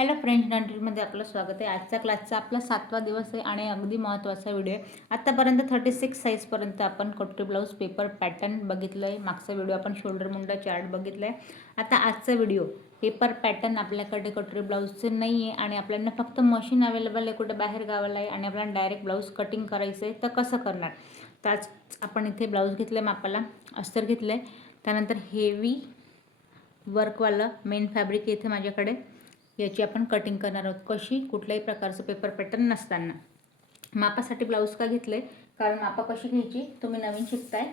Hello friends, नंटरमध्ये आपलं स्वागत आहे। आजच्या क्लासचा आपला 7वा दिवस आहे आणि अगदी महत्त्वाचा व्हिडिओ आहे। आतापर्यंत 36 साईजपर्यंत आपण कटोरी ब्लाऊज पेपर पॅटर्न बघितलं आहे। मागचा व्हिडिओ आपण शोल्डर मुंडा चार्ट बघितला आहे। आता आजचा व्हिडिओ पेपर पॅटर्न आपल्याकडे कटोरी ब्लाऊजचे नाही आहे आणि आपल्याला फक्त मशीन अवेलेबल आहे, कुठे बाहेर गावाला आहे आणि आपल्याला डायरेक्ट ब्लाऊज कटिंग करायचं आहे, तर कसं करणार। तर आज आपण इथे ब्लाऊज घेतले, मापाला अस्तर घेतले, त्यानंतर हेवी वर्कवालं मेन फॅब्रिक इथे माझ्याकडे, याची आपण कटिंग करणार आहोत। कशी, कुठल्याही प्रकारचं पेपर पॅटर्न नसताना। मापासाठी ब्लाऊज का घेतले, कारण मापा कशी घ्यायची तुम्ही नवीन शिकताय,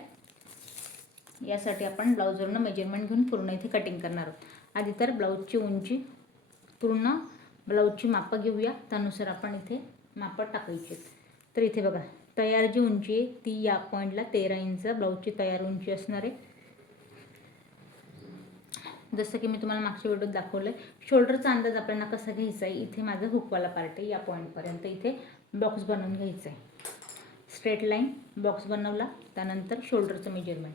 यासाठी आपण ब्लाऊजवरनं मेजरमेंट घेऊन पूर्ण इथे कटिंग करणार आहोत। आधी तर ब्लाऊजची उंची, पूर्ण ब्लाऊजची मापं घेऊया, त्यानुसार आपण इथे मापं टाकायची। तर इथे बघा, तयार जी उंची आहे ती या पॉईंटला 13 इंच ब्लाऊजची तयार उंची असणार आहे। जसं की मी तुम्हाला मागच्या व्हिडिओत दाखवलं आहे, शोल्डरचा अंदाज आपल्याला कसा घ्यायचा आहे। इथे माझा हुकवाला पार्ट आहे, या पॉईंटपर्यंत इथे बॉक्स बनवून घ्यायचा आहे। स्ट्रेट लाईन बॉक्स बनवला, त्यानंतर शोल्डरचं मेजरमेंट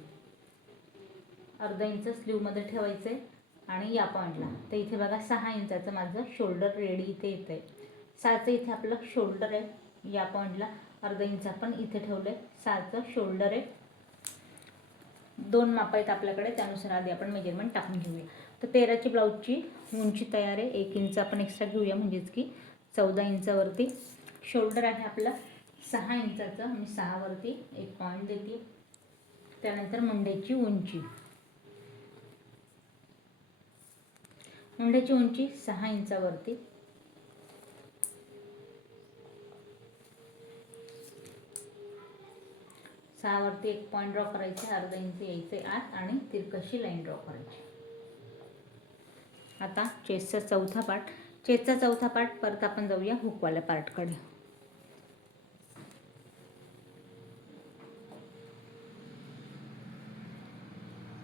अर्धा इंच स्लीवमध्ये ठेवायचं आहे आणि या पॉईंटला, तर इथे बघा 6 इंचाचं माझं शोल्डर रेडी इथे येतं आहे। 6चं इथे आपलं शोल्डर आहे, या पॉईंटला अर्धा इंच आपण इथे ठेवलं आहे, 6चं शोल्डर आहे। 2 माप आहेत आपल्याकडे, त्यानुसार आधी आपण मेजरमेंट टाकून घेऊया। तर 13ची ब्लाऊजची उंची तयार आहे, 1 इंच आपण एक्स्ट्रा घेऊया, म्हणजेच की 14 इंचावरती शोल्डर आहे आपला 6 इंचाचं। मी 6 वरती एक पॉईंट देते। त्यानंतर मुंड्याची उंची, मुंड्याची उंची 6 इंचावरती, वरती एक पॉईंट ड्रॉ करायचे, अर्धा इंच यायचे आत आणि तिरकशी लाईन ड्रॉ करायची। आता चेस्टचा चौथा पार्ट, चेस्टचा चौथा पार्ट परत आपण जाऊया हुकवाल्या पार्टकडे।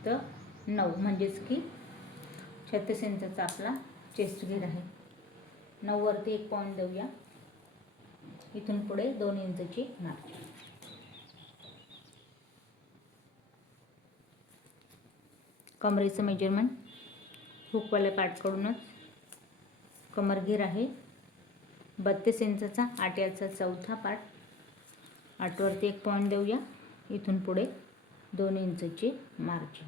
तर 9 म्हणजेच की 36 इंचाचा आपला चेस्ट घेर आहे। 9 वरती एक पॉईंट देऊया, इथून पुढे 2 इंचची मार्जिन। कमरेचं मेजरमेंट हुकवाल्या पार्टकडूनच, कमर घेर आहे 32 इंचाचा, 8 याचा चौथा पार्ट, 8 वरती एक पॉईंट देऊया, इथून पुढे 2 इंचची मार्जिन।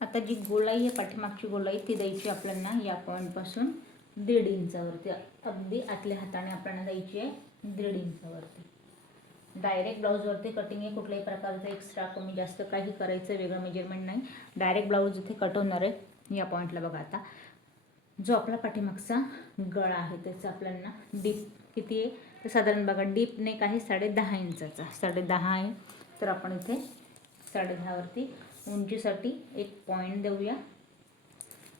आता जी गोलाई आहे, पाठीमागची गोलाई, ती द्यायची आपल्याला या पॉईंटपासून 1.5 इंचावरती, अगदी आतल्या हाताने आपल्याला द्यायची आहे 1.5 इंचावरती। डायरेक्ट ब्लाऊजवरती कटिंग आहे, कुठल्याही प्रकारचं एक्स्ट्रा कमी जास्त काही करायचं वेगळं मेजरमेंट नाही, डायरेक्ट ब्लाऊज इथे कट होणार आहे। या पॉईंटला बघा, आता जो आपला पाठीमागचा गळा आहे त्याचा आपल्याला डीप किती आहे, तर साधारण बघा डीप नेक आहे 10.5 इंचाचा, 10.5 आहे। तर आपण इथे 10.5 वरती उंचीसाठी एक पॉईंट देऊया।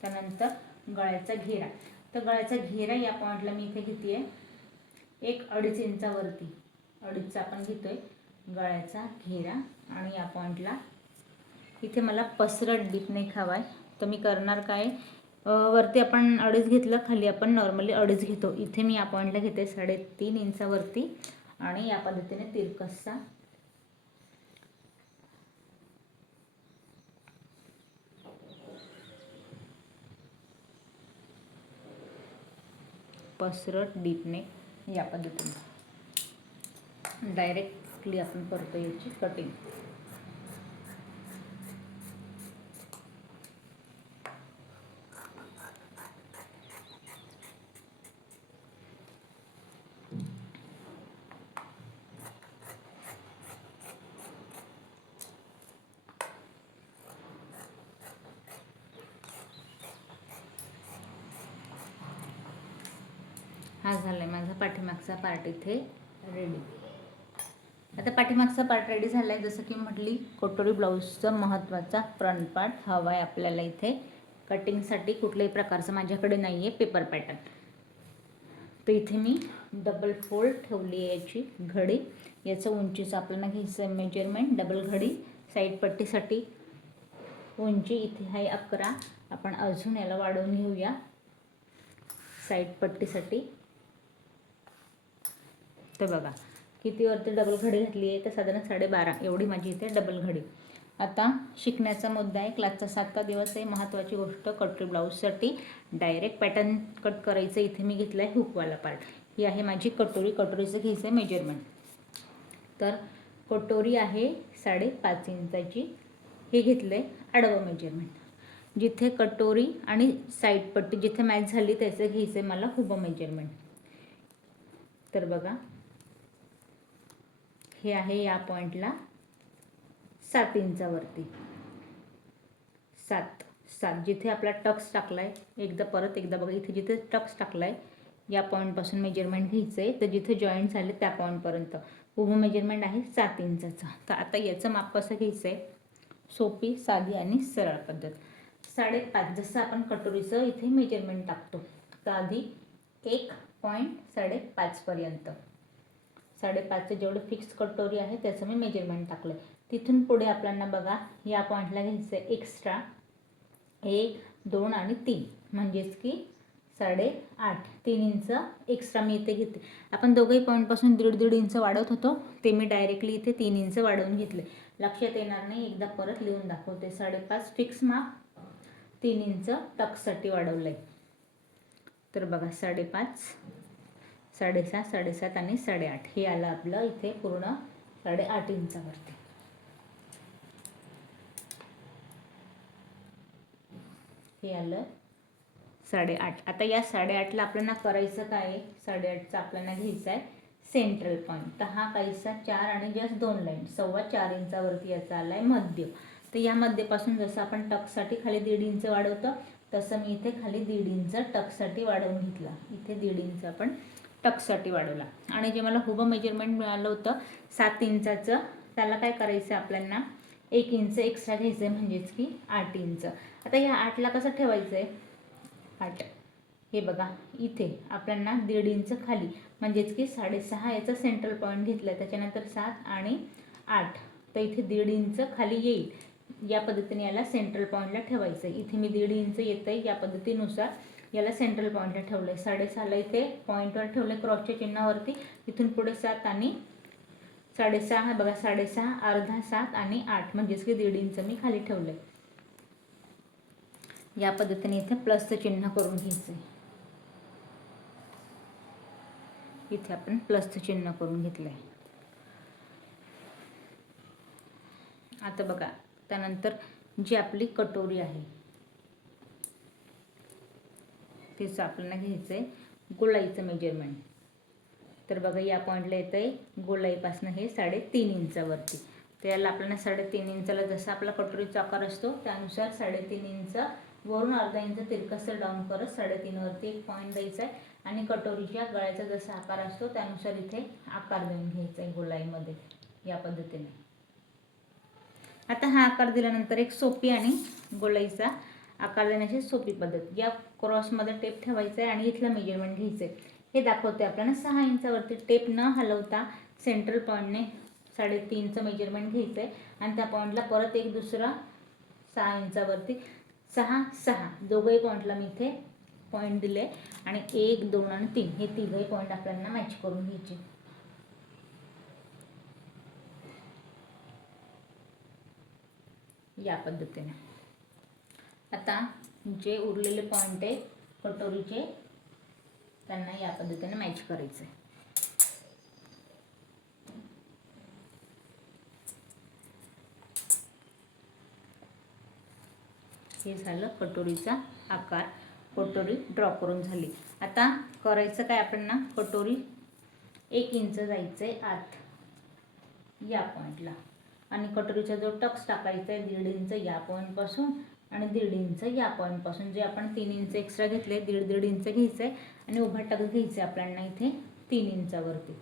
त्यानंतर गळ्याचा घेरा, तर गळ्याचा घेरा या पॉईंटला मी इथे घेते आहे 1-2.5 इंचावरती, 2.5 आपण घेतोय गळ्याचा घेरा। आणि या पॉईंटला इथे मला पसरट डीप नेक हवा आहे, तर मी करणार काय, वरती आपण 2.5 घेतलं, खाली आपण नॉर्मली 2.5 घेतो, इथे मी या पॉईंटला घेते 3.5 इंचावरती आणि या पद्धतीने तिरकसा पसरट डीप नेक या पद्धतीने डायरेक्टली आपण करतो याची कटिंग। हा झालाय माझा पाठीमागचा पार्ट इथे रेडी। आता पाठीमागचा पार्ट रेडी झालाय, जसं की म्हटली कटोरी ब्लाऊजचा महत्त्वाचा फ्रंट पार्ट हवा आहे आपल्याला इथे कटिंगसाठी। कुठल्याही प्रकारचं माझ्याकडे नाही आहे पेपर पॅटर्न, तर इथे मी डबल फोल्ड ठेवली आहे याची घडी। याचं उंचीचं आपल्याला घ्यायचं मेजरमेंट, डबल घडी साईड पट्टीसाठी उंची इथे आहे 11, आपण अजून याला वाढवून घेऊया साईड पट्टीसाठी। तर बघा कितीवरती डबल घडी घातली आहे तर साधारण 12.5 एवढी माझी इथे डबल घडी. आता शिकण्याचा मुद्दा आहे, क्लासचा 7वा दिवस आहे. महत्त्वाची गोष्ट, कटोरी ब्लाऊजसाठी डायरेक्ट पॅटर्न कट करायचं. इथे मी घेतला आहे हुकवाला पार्ट. ही आहे माझी कटोरी. कटोरीचं घ्यायचं आहे मेजरमेंट. तर कटोरी आहे 5.5 इंचाची. हे घेतलं आहे आडवं मेजरमेंट. जिथे कटोरी आणि साईड पट्टी जिथे मॅच झाली त्याचं घ्यायचं आहे मला उभं मेजरमेंट. तर बघा, हे आहे या पॉईंटला 7 इंचावरती. 7 जिथे आपला टक्स टाकला आहे, एकदा बघा, इथे जिथे टक्स टाकला आहे या पॉईंटपासून मेजरमेंट घ्यायचं आहे. तर जिथे जॉईंट झाले त्या पॉईंटपर्यंत उभं मेजरमेंट आहे 7 इंचाचं. तर आता याचं माप कसं घ्यायचं आहे, सोपी, साधी आणि सरळ पद्धत. 5.5 जसं आपण कटोरीचं इथे मेजरमेंट टाकतो, तर आधी 1.5 पर्यंत 5.5चं जेवढं फिक्स कटोरी आहे त्याचं मी मेजरमेंट टाकलं. तिथून पुढे आपल्याला बघा या पॉईंटला घ्यायचं आहे एक्स्ट्रा 1, 2 आणि 3, म्हणजेच की 8.5. 3 इंच एक्स्ट्रा मी इथे घेते. आपण दोघंही पॉईंटपासून 1.5 इंच वाढवत होतो, ते मी डायरेक्टली इथे 3 इंच वाढवून घेतले. लक्षात येणार नाही, एकदा परत लिहून दाखवते. 5.5 फिक्स माप, 3 इंच टक्ससाठी वाढवलं आहे. तर बघा 5.5, 7.5, 7.5 आणि 8.5 हे आलं आपलं इथे पूर्ण 8.5 इंचावरती. हे आलं 8.5. आता या 8.5ला आपल्याला करायचं काय आहे, 8.5चा आपल्याला घ्यायचा आहे सेंट्रल पॉईंट. तर हा काहीसा 4 आणि जस्ट 2 लाईन 4.25 इंचावरती याचा आला आहे मध्य. तर या मध्यपासून जसं आपण टक्ससाठी खाली 1.5 इंच वाढवतं, तसं मी इथे खाली 1.5 इंच टक्ससाठी वाढवून घेतला. इथे 1.5 इंच आपण टक्ससाठी वाढवला. आणि जे मला उभं मेजरमेंट मिळालं होतं 7 इंचाचं, त्याला काय करायचं आपल्याला 1 इंच एक्स्ट्रा घ्यायचं आहे, म्हणजेच की 8 इंच. आता या 8ला कसं ठेवायचं आहे, 8 हे बघा इथे आपल्याला 1.5 इंच खाली, म्हणजेच की 6.5 याचा सेंट्रल पॉईंट घेतला आहे. त्याच्यानंतर 7 आणि 8, तर इथे 1.5 इंच खाली येईल. या पद्धतीने याला सेंट्रल पॉईंटला ठेवायचं आहे. इथे मी 1.5 इंच येतं आहे, या पद्धतीनुसार याला सेंट्रल पॉईंटला ठेवलं आहे. 6.5ला इथे पॉईंटवर ठेवलं आहे क्रॉसच्या चिन्हावरती. इथून पुढे 7 आणि 6.5 बघा, 6.5, अर्धा 7 आणि 8, म्हणजेच की 1.5 इंच मी खाली ठेवलं आहे. या पद्धतीने इथे प्लसचं चिन्ह करून घ्यायचं आहे. इथे आपण प्लसचं चिन्ह करून घेतलं आहे. आता बघा, त्यानंतर जी आपली कटोरी आहे तिचं आपल्याला घ्यायचं आहे गोलाईचं मेजरमेंट. तर बघा या पॉईंटला येतं आहे गोलाईपासून हे 3.5 इंचावरती. तर याला आपल्याला 3.5 इंचाला जसा आपला कटोरीचा आकार असतो त्यानुसार 3.5 इंच वरून अर्धा इंच तिरकसर डाऊन करत 3.5 वरती एक पॉईंट द्यायचा आहे. आणि कटोरीच्या गळ्याचा जसा आकार असतो त्यानुसार इथे आकार देऊन घ्यायचा आहे गोलाईमध्ये या पद्धतीने. आता हा आकार दिल्यानंतर एक सोपी आणि गोलाईचा आकार देण्याची सोपी पद्धत, या क्रॉसमध्ये टेप ठेवायचा आहे आणि इथला मेजरमेंट घ्यायचं आहे. हे दाखवते आपल्याला 6 इंचावरती टेप न हलवता सेंट्रल पॉईंटने 3.5चं मेजरमेंट घ्यायचं आहे. आणि त्या पॉईंटला परत एक दुसरा 6 इंचावरती 6 दोघंही पॉईंटला मी इथे पॉईंट दिले. आणि 1, 2 आणि 3 हे तिघही पॉईंट आपल्याला मॅच करून घ्यायचे. या पद्धतीने आता जे उरलेले पॉईंट आहे कटोरीचे त्यांना या पद्धतीने मॅच करायचं आहे. हे झालं कटोरीचा आकार. कटोरी ड्रॉ करून झाली. आता करायचं काय आपल्याला, कटोरी 1 इंच जायचं आहे आत या पॉईंटला. आणि कटोरीचा जो टक्स टाकायचा आहे 1.5 इंच या पॉईंटपासून आणि 1.5 इंच या पॉईंटपासून. जे आपण 3 इंच एक्स्ट्रा घेतले 1.5 इंच घ्यायचं आहे. आणि उभा टक्स घ्यायचा आहे आपल्याला इथे 3 इंचावरती.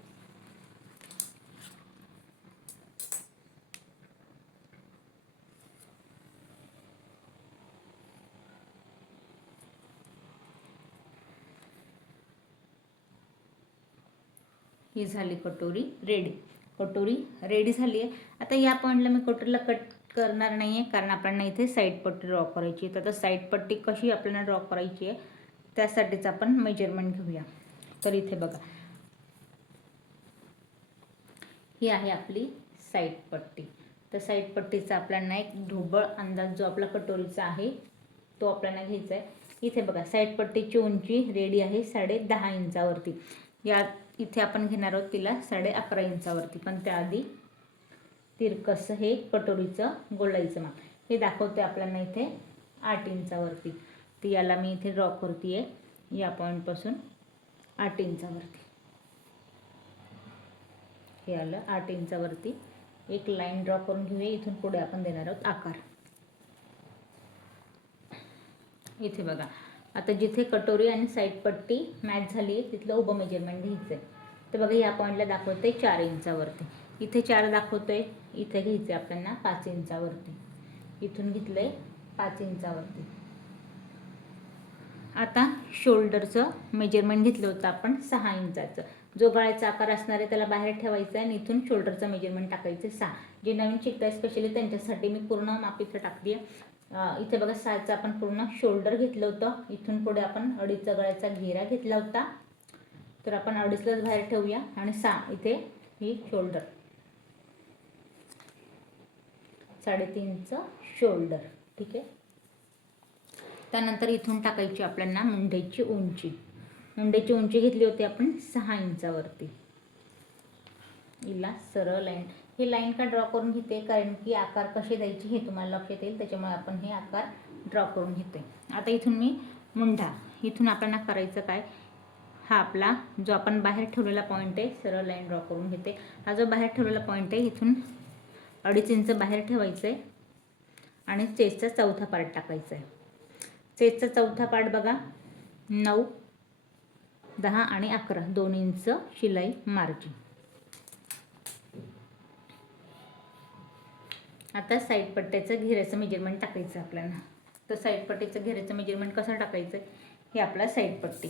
ही झाली कटोरी रेडी. कटोरी रेडी झाली आहे. आता या पॉईंटला मी कटोरीला कट करणार नाही आहे, कारण आपल्याला इथे साईड पट्टी ड्रॉ करायची आहे. तर आता साईड पट्टी कशी आपल्याला ड्रॉ करायची आहे त्यासाठीच आपण मेजरमेंट घेऊया. तर इथे बघा ही आहे आपली साईड पट्टी. तर साईड पट्टीचा आपल्याला एक ढोबळ अंदाज जो आपला कटोरीचा आहे तो आपल्याला घ्यायचा आहे. इथे बघा साईड पट्टीची उंची रेडी आहे 10.5 इंचावरती. या इथे आपण घेणार आहोत तिला 11.5 इंचावरती. पण त्याआधी तिरकस हे कटोरीचं गोलाईचं माप हे दाखवते आपल्याला इथे 8 इंचावरती. तर याला मी इथे ड्रॉ करते आहे या पॉईंटपासून 8 इंचावरती. हे आलं 8 इंचावरती. एक लाईन ड्रॉ करून घेऊया. इथून पुढे आपण देणार आहोत आकार. इथे बघा आता जिथे कटोरी आणि साईड पट्टी मॅच झाली आहे तिथलं उभं मेजरमेंट घ्यायचं आहे. तर बघा या पॉईंटला दाखवते 4 इंचावरती. इथे 4 दाखवतोय. इथे घ्यायचं आहे आपल्याला 5 इंचावरती. इथून घेतलं आहे 5 इंचावरती. आता शोल्डरचं मेजरमेंट घेतलं होतं आपण 6 इंचाचं. जो गळ्याचा आकार असणार आहे त्याला बाहेर ठेवायचं आहे आणि इथून शोल्डरचं मेजरमेंट टाकायचं 6. जे नवीन शिकताय स्पेशली त्यांच्यासाठी मी पूर्ण माप इथं टाकली आहे. इथे बघा 6चं आपण पूर्ण शोल्डर घेतलं होतं. इथून पुढे आपण 2.5 गळ्याचा घेरा घेतला होता. तर आपण 2.5लाच बाहेर ठेवूया आणि 6 इथे ही शोल्डर 3.5चं शोल्डर. ठीक आहे. त्यानंतर इथून टाकायची आपल्याला मुंड्याची उंची. मुंड्याची उंची घेतली होती आपण 6 इंचावरती. हिला सरळ लाईन हे लाईन का ड्रॉ करून घेते कारण की आकार कसे द्यायचे हे तुम्हाला लक्षात येईल. त्याच्यामुळे आपण हे आकार ड्रॉ करून घेते. आता इथून मी मुंढा इथून आपल्याला करायचं काय हा आपला जो आपण बाहेर ठेवलेला पॉईंट आहे सरळ लाईन ड्रॉ करून घेते. हा जो बाहेर ठेवलेला पॉईंट आहे इथून 2.5 इंच बाहेर ठेवायचं आहे आणि चेस्टचा चौथा पार्ट टाकायचा आहे. चेस्टचा चौथा पार्ट बघा 9, 10 आणि 11 2 इंच शिलाई मार्जिन. आता साईड पट्ट्याचं घेऱ्याचं मेजरमेंट टाकायचं आपल्याला. तर साईड पट्टीचं घेऱ्याचं मेजरमेंट कसं टाकायचं हे आपला साईड पट्टी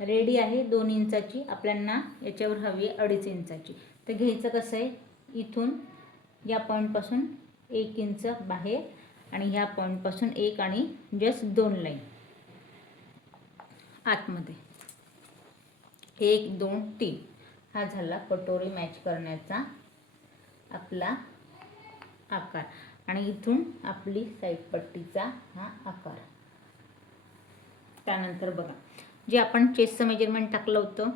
रेडी आहे 2 इंचाची. आपल्याला याच्यावर हवी आहे 2.5 इंचाची. तर घ्यायचं कसं आहे इथून या पॉईंटपासून 1 इंच बाहेर आणि ह्या पॉईंटपासून 1 आणि जस्ट 2 लाईन आतमध्ये 1, 2, 3 हा झाला कटोरी मॅच करण्याचा आपला आकार. आणि इथून आपली साईड पट्टीचा हा आकार. त्यानंतर बघा जे आपण चेस्टचं मेजरमेंट टाकलं होतं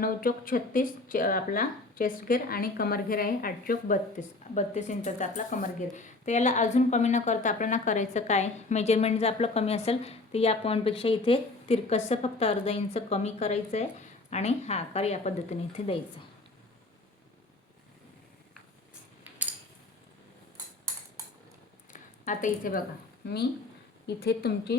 9 चौक 36 आपला चेस्ट घेर आणि कमर घेर आहे 8 चौक 32 इंचाचा आपला कमर घेर. तर याला अजून कमी न करता आपल्याला करायचं काय मेजरमेंट जर आपलं कमी असेल तर या पॉईंटपेक्षा इथे तिरकसं फक्त अर्धा इंच कमी करायचं आहे आणि हा आकार या पद्धतीने इथे द्यायचा. आता इथे बघा मी इथे तुमची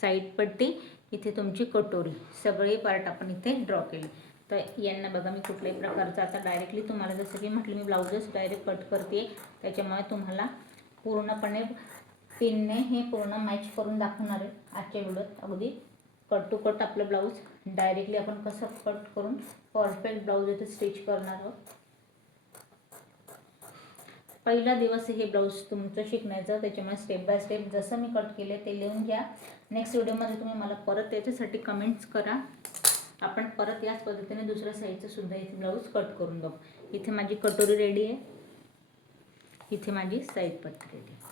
साईड पट्टी इथे तुमची कटोरी सगळे पार्ट आपण इथे ड्रॉ केले. तर यांना बघा मी कुठल्याही प्रकारचं आता डायरेक्टली तुम्हाला जसं की म्हटलं मी ब्लाउजच डायरेक्ट कट करते त्याच्यामुळे तुम्हाला पूर्णपणे पिनने हे पूर्ण मॅच करून दाखवणार आहे आजच्या व्हिडिओत. अगदी कट टू कट आपलं ब्लाऊज डायरेक्टली आपण कसं कट करून परफेक्ट ब्लाऊज इथे स्टिच करणार आहोत. पहिला दिवस हे ब्लाऊज तुमचं शिकण्याचं त्याच्यामुळे स्टेप बाय स्टेप जसं मी कट केले ते लिहून घ्या. नेक्स्ट व्हिडिओमध्ये तुम्ही मला परत त्याच्यासाठी कमेंट्स करा. आपण परत याच पद्धतीने दुसऱ्या साईडचं सुद्धा इथे ब्लाऊज कट करून बघू. इथे माझी कटोरी रेडी आहे. इथे माझी साईड पट्टी रेडी आहे.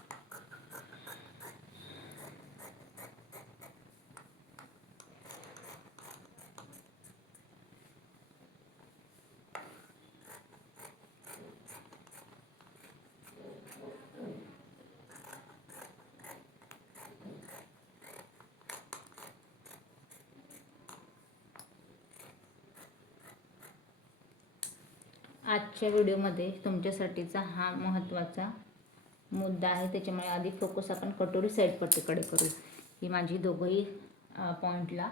आजच्या व्हिडिओमध्ये तुमच्यासाठीचा हा महत्त्वाचा मुद्दा आहे त्याच्यामुळे आधी फोकस आपण कटोरी साईड पट्टीकडे करू. ही माझी दोघंही पॉईंटला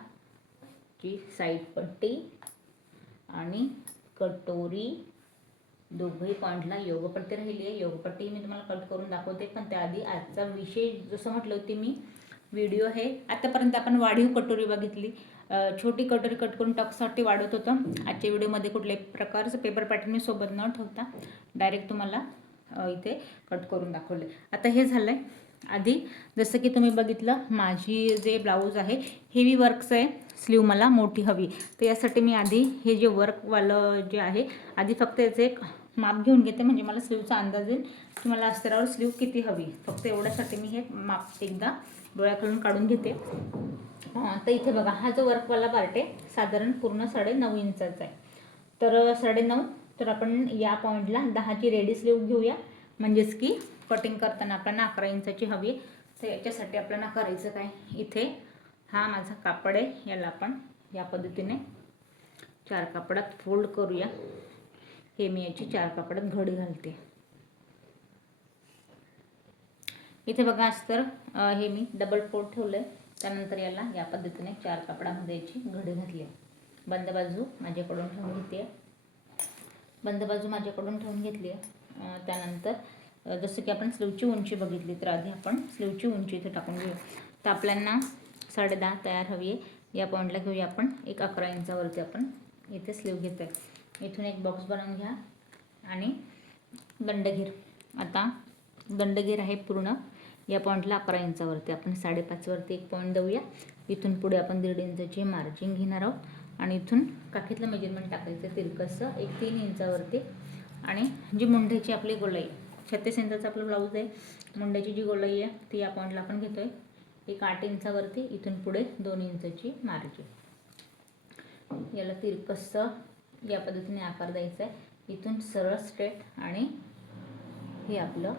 जी साईड पट्टी आणि कटोरी दोघंही पॉईंटला योगपट्टी राहिली आहे. योगपट्टी मी तुम्हाला कट करून दाखवते पण त्याआधी आजचा विषय जसं म्हटलं होते मी व्हिडिओ आहे. आतापर्यंत आपण वाढीव कटोरी बघितली. छोटी कटोरी कट करून टक्ससाठी वाढवत होतो. आजच्या व्हिडिओमध्ये कुठल्याही प्रकारचं पेपर पॅटर्न मी सोबत न ठेवता डायरेक्ट तुम्हाला इथे कट करून दाखवले. आता हे झालं आहे. आधी जसं की तुम्ही बघितलं माझी जे ब्लाऊज आहे हेवी वर्क्स आहे स्लीव मला मोठी हवी. तर यासाठी मी आधी हे जे वर्कवालं जे आहे आधी फक्त याचं एक माप घेऊन घेते, म्हणजे मला स्लीवचा अंदाज येईल की मला अस्तरावर स्लीव किती हवी. फक्त एवढ्यासाठी मी हे माप एकदा डोळ्याकडून काढून घेते. तर इथे बघा, हा जो वर्कवाला पार्ट आहे साधारण पूर्ण 9.5 इंचाचा आहे. तर 9.5, तर आपण या पॉईंटला 10ची रेडी स्लीव घेऊया, म्हणजेच की कटिंग करताना आपल्याला 11 इंचाची हवी. तर याच्यासाठी आपल्याला करायचं काय, इथे हा माझा कापड आहे, याला आपण या पद्धतीने 4 कापडात फोल्ड करूया. हे मी याची 4 कापडात घडी घालते. इथे बघा अस्तर हे मी डबल फोल्ड ठेवलंय. त्यानंतर याला या पद्धतीने 4 कापडामध्ये याची घडी घातली आहे. बंद बाजू माझ्याकडून ठेवून घेते, बंद बाजू माझ्याकडून ठेवून घेतली आहे. त्यानंतर जसं की आपण स्लीवची उंची बघितली, तर आधी आपण स्लीवची उंची इथे टाकून घेऊया. तर आपल्याला 10.5 तयार हवी आहे. या पॉईंटला घेऊया आपण एक 11 इंचावरती आपण इथे स्लीव घेतो आहे. इथून एक बॉक्स बनवून घ्या आणि दंडघेर. आता दंडघेर आहे पूर्ण या पॉईंटला 11 इंचावरती आपण 5.5 वरती एक पॉईंट देऊया. इथून पुढे आपण 1.5 इंचाची मार्जिन घेणार आहोत आणि इथून काखेतलं मेजरमेंट टाकायचं तिरकसं एक 3 इंचावरती. आणि जी मुंढ्याची आपली गोलाई 36 इंचाचा आपला ब्लाऊज आहे, मुंड्याची जी गोलाई आहे ती या पॉईंटला आपण घेतोय एक 8 इंचावरती. इथून पुढे 2 इंचाची मार्जिन. याला तिरकसं या पद्धतीने आकार द्यायचा आहे. इथून सरळ स्ट्रेट आणि हे आपलं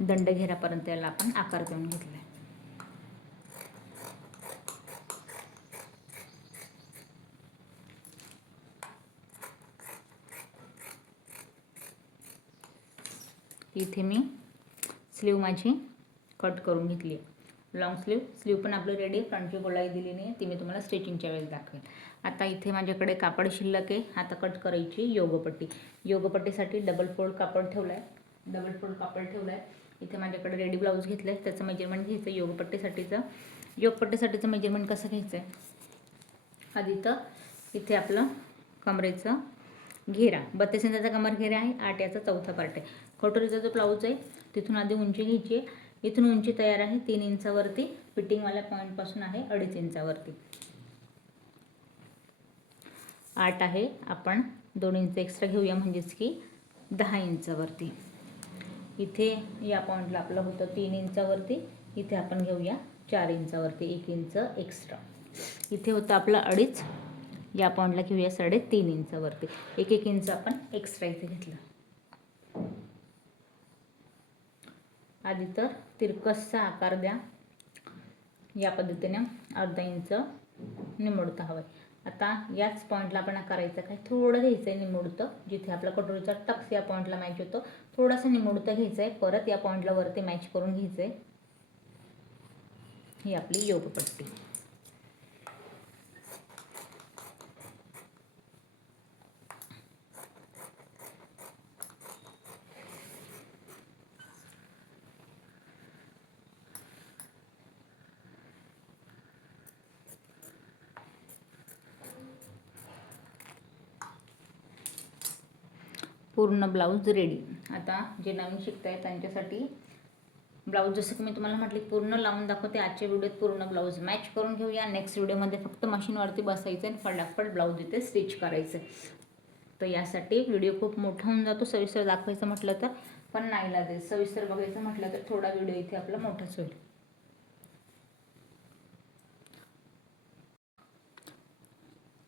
दंडघेरापर्यंत याला आपण आकार देऊन घेतला आहे. इथे मी स्लीव माझी कट करून घेतली आहे. लॉंग स्लीव पण आपलं रेडी आहे. फ्रंटची गोलाई दिली नाही, ती मी तुम्हाला स्टिचिंगच्या वेळेस दाखवेल. आता इथे माझ्याकडे कापड शिल्लक आहे. आता कट करायची योगपट्टी. योगपट्टीसाठी डबल फोल्ड कापड ठेवलं आहे, डबल फोल्ड कापड ठेवलं आहे. इथे माझ्याकडे रेडी ब्लाऊज घेतलं आहे, त्याचं मेजरमेंट घ्यायचं योगपट्टीसाठीचं मेजरमेंट कसं घ्यायचं आहे. आधी तर इथे आपलं कमरेचं घेरा 32 इंचाचा कमर घेरा आहे, 8 याचा चौथा पार्ट आहे. कटोरीचा जो ब्लाऊज आहे तिथून आधी उंची घ्यायची आहे. इथून उंची तयार आहे 3 इंचावरती, फिटिंगवाल्या पॉईंटपासून आहे 2.5 इंचावरती. 8 आहे, आपण 2 इंच एक्स्ट्रा घेऊया म्हणजेच की 10 इंचावरती. इथे या पॉईंटला आपलं होतं 3 इंचावरती, इथे आपण घेऊया 4 इंचावरती 1 इंच एक्स्ट्रा. इथे होतं आपलं 2.5, या पॉईंटला घेऊया 3.5 इंचावरती 1 इंच आपण एक्स्ट्रा इथे घेतलं. आधी तर तिरकसचा आकार द्या, या पद्धतीने अर्धा इंच निमुडता हवं. आता याच पॉईंटला आपण करायचं काय, थोडं घ्यायचं आहे निमुडतं, जिथे आपला कटोरीचा टक्स या पॉईंटला मॅच होतो थोडंसं निमुडतं घ्यायचं आहे. परत या पॉईंटला वरती मॅच करून घ्यायचं आहे. ही आपली योगपट्टी. पूर्ण ब्लाऊज रेडी. आता जे नवीन शिकताय त्यांच्यासाठी ब्लाऊज जसं की मी तुम्हाला म्हटले पूर्ण लावून दाखवते. आजच्या व्हिडिओत पूर्ण ब्लाऊज मॅच करून घेऊया. नेक्स्ट व्हिडिओमध्ये फक्त मशीनवरती बसायचं आणि फटाफट ब्लाऊज इथे स्टिच करायचं. तर यासाठी व्हिडिओ खूप मोठा होऊन जातो सविस्तर दाखवायचं म्हटलं तर, पण नाही लागेल. सविस्तर बघायचं म्हटलं तर थोडा व्हिडिओ इथे आपला मोठाच होईल.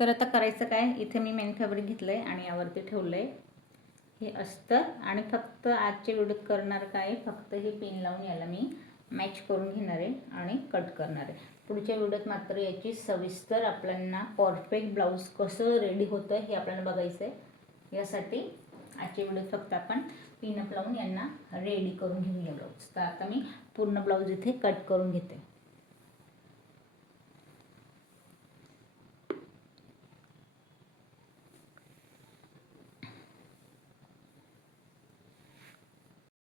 तर आता करायचं काय, इथे मी मेन फॅब्रिक घेतलंय आणि यावरती ठेवलंय हे अस्तर. आणि फक्त आजच्या व्हिडिओत करणार काय, फक्त हे पिन लावून याला मी मॅच करून घेणार आहे आणि कट करणार आहे. पुढच्या व्हिडिओत मात्र याची सविस्तर आपल्याला परफेक्ट ब्लाऊज कसं रेडी होतं हे आपल्याला बघायचं आहे. यासाठी आजच्या व्हिडिओत फक्त आपण पिनअप लावून यांना रेडी करून घेऊया ब्लाऊज. तर आता मी पूर्ण ब्लाऊज इथे कट करून घेते.